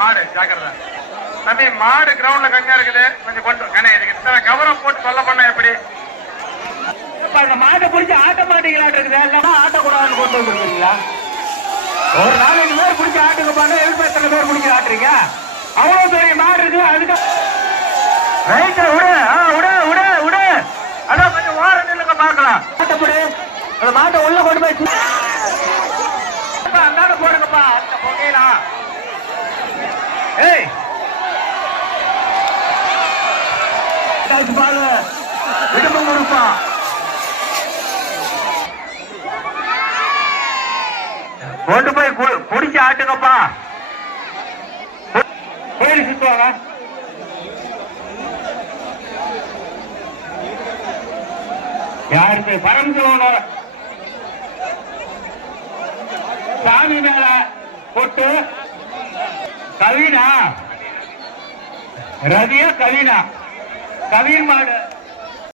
மாடு ஜாக்கிரதா தம்பி. மாடு கிரவுண்ட்ல கம்மியா இருக்குது, கொஞ்சம் கொண்டு இதுக்கு கவரம் போட்டு சொல்ல பண்ண எப்படி? இந்த மாட்டை பிடிச்சி ஆட்ட மாட்டீங்களாட்டு இருக்குது, இல்லைன்னா ஆட்டக்கூடாதுன்னு கொண்டு வந்துருக்கீங்களா? ஒரு 4-5 பேர் பிடிச்சி ஆட்டுக்கு பாருங்க, எத்தனை பேர் பிடிச்சி ஆட்டுறீங்க? அவ்வளவு பெரிய மாடு இருக்கு, அதுக்கு ரைட்டா விடு. விடு விடு விடு. அதான் கொஞ்சம் ஓரம் நில்லுங்க பாக்கலாம். மாட்டப்படி அந்த மாட்டை உள்ள கொண்டு போய் அந்தாட போடுங்கப்பா. அந்த பொங்கையிலா ஏய் பாலு விடுப்பு கொடுப்பா. கொண்டு போய் குடிச்சு ஆட்டுங்கப்பா. கோயில் சுத்துவாங்க. யாருக்கு பரமசிவனோட சாமி மேல போட்டு கவினா ரவியா கவினா கவின் மாடு